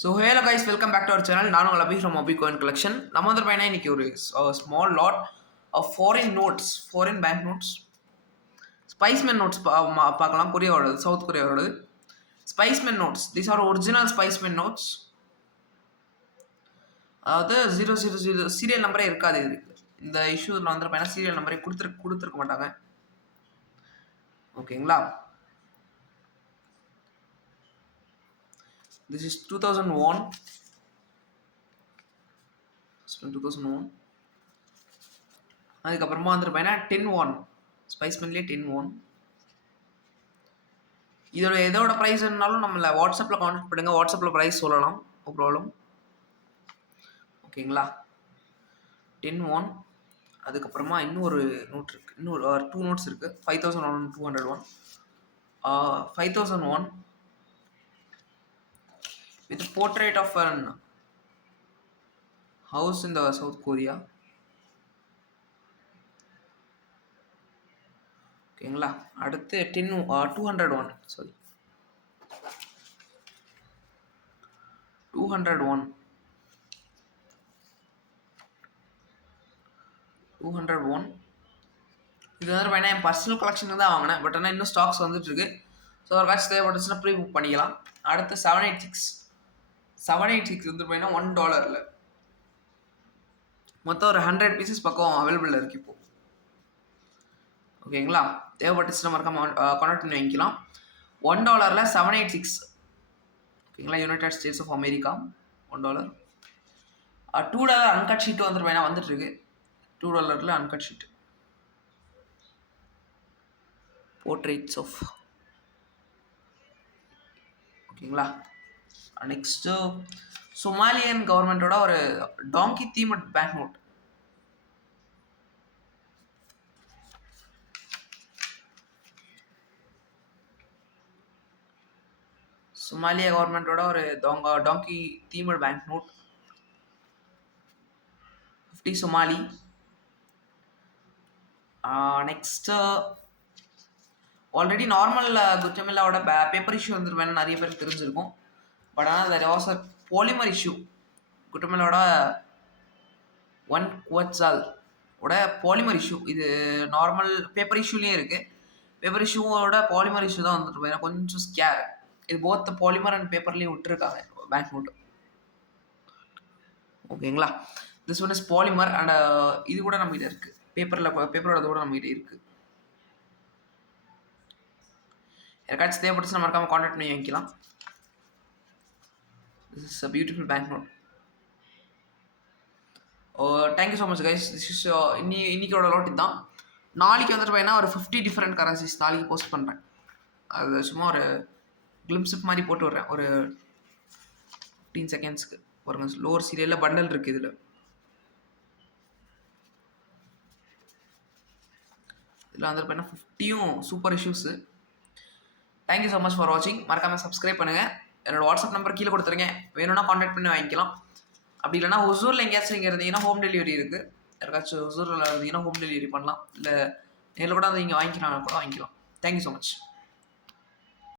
So hello guys, welcome back to our channel. நான் உங்கள் Abhi from Abhi coin collection. நம்ம வந்து பையனா இன்னைக்கு ஒரு small lot of foreign notes, foreign bank notes, specimen notes பார்க்கலாம். கொரியாவோடது, சவுத் கொரியாவோடது specimen notes. These are original specimen notes. அதாவது 000 சீரியல் நம்பரே இருக்காது. இது இந்த இஷ்யூவில் வந்து பையனா சீரியல் நம்பரே கொடுத்துருக்க மாட்டாங்க. ஓகேங்களா? This is 2001. 2001. அதுக்கப்புறமா வந்துட்டு பையனா 10-1 ஸ்பைஸ்மென்லேயே 10-1. இதோட ப்ரைஸ் இருந்தாலும் நம்மளை வாட்ஸ்அப்பில் கான்டாக்ட் பண்ணுங்க. வாட்ஸ்அப்பில் ப்ரைஸ் சொல்லலாம், நோ ப்ராப்ளம். ஓகேங்களா? 10-1. அதுக்கப்புறமா இன்னொரு நோட் இருக்குது, இன்னொரு 2 நோட்ஸ் இருக்குது. 5001, 201. 5001 with portrait of an house in the South Korea. ஓகேங்களா? அடுத்து 201. சாரி, 201. 201 இது வந்து பார்த்தீங்கன்னா என் பர்சனல் கலெக்ஷனுக்கு தான் வாங்கினேன். பட் ஆனால் இன்னும் ஸ்டாக்ஸ் வந்துட்டு இருக்கு. ஸோ ஒரு வேக்ஸ் தேவைப்பட்டுச்சுன்னா ப்ரீ புக் பண்ணிக்கலாம். அடுத்து 786 வந்து பார்த்தீங்கன்னா $1 மொத்தம் ஒரு 100 பீசஸ் பக்கம் அவைலபிள் இருக்கு இப்போ. ஓகேங்களா? தேவைப்பட்டுச்சுன்னா மறக்காம கான்டாக்ட் பண்ணி வாங்கிக்கலாம். $1 786. ஓகேங்களா? United States of America $1. $2 uncut sheet வந்துட்டு வேணா வந்துட்டு இருக்கு. $2 அன்கட் ஷீட் போர்ட்ரேட்ஸ் ஆஃப். ஓகேங்களா? நெக்ஸ்ட்டு சொமாலியன் கவர்மெண்ட்டோட ஒரு donkey themed bank note. Somalia கவர்மெண்ட்டோட ஒரு donkey themed bank note 50 Somali. Next already normal குட்டமில்லாவோட பேப்பர் இஷ்யூ வந்துட்டு வேணும், நிறைய பேருக்கு தெரிஞ்சிருக்கும். பட் ஆனால் that was a polymer issue. குட்டமில்லாவோட 1 குவட்ஸால் ஓட பாலிமர் இஷ்யூ. இது நார்மல் பேப்பர் இஷ்யூலேயும் இருக்குது. பேப்பர் இஷ்யூவோட பாலிமர் இஷ்யூ தான் வந்துட்டு வேணும், கொஞ்சம் ஸ்கேர். இது போத் பாலிமர் அண்ட் பேப்பர்லேயும் விட்டுருக்காங்க பேங்க் நோட்டு. ஓகேங்களா? This one is polymer and இது கூட நம்மகிட்ட இருக்குது. பேப்பரோட கூட நம்மகிட்ட இருக்குது. யாருக்காச்சும் தேவைப்பட்டுச்சுன்னா மறக்காம கான்டாக்ட் பண்ணி வாங்கிக்கலாம். This is a beautiful bank note. Thank you so much guys. This is இன்னைக்கோட லாட் இதுதான். நாளைக்கு வந்துட்டு பார்த்தீங்கன்னா ஒரு 50 டிஃப்ரெண்ட் கரன்சிஸ் நாளைக்கு போஸ்ட் பண்ணுறேன். அது சும்மா ஒரு கிளிம்ஸிப் மாதிரி போட்டு விட்றேன் ஒரு 15 செகண்ட்ஸ்க்கு. ஒரு லோவர் சீரியலில் பண்டல் இருக்குது. இதில் வந்துட்டு பார்த்தீங்கன்னா 50யும் super issues. Thank you so much for வாட்சிங். மறக்காமல் சப்ஸ்கிரைப் பண்ணுங்கள். என்னோடய வாட்ஸ்அப் நம்பர் கீழே கொடுத்துருங்க. வேணும்னா கான்டாக்ட் பண்ணி வாங்கிக்கலாம். அப்படி இல்லைனா ஹுசூரில் எங்கேயாச்சும் நீங்கள் இருந்தீங்கன்னா ஹோம் டெலிவரி இருக்குது. யாருக்காச்சும் ஹுசூரில் இருந்தீங்கன்னா ஹோம் டெலிவரி பண்ணலாம். இல்லை நேரில் கூட அதை நீங்கள் வாங்கிக்கலாம் கூட வாங்கிக்கலாம். Thank you so much.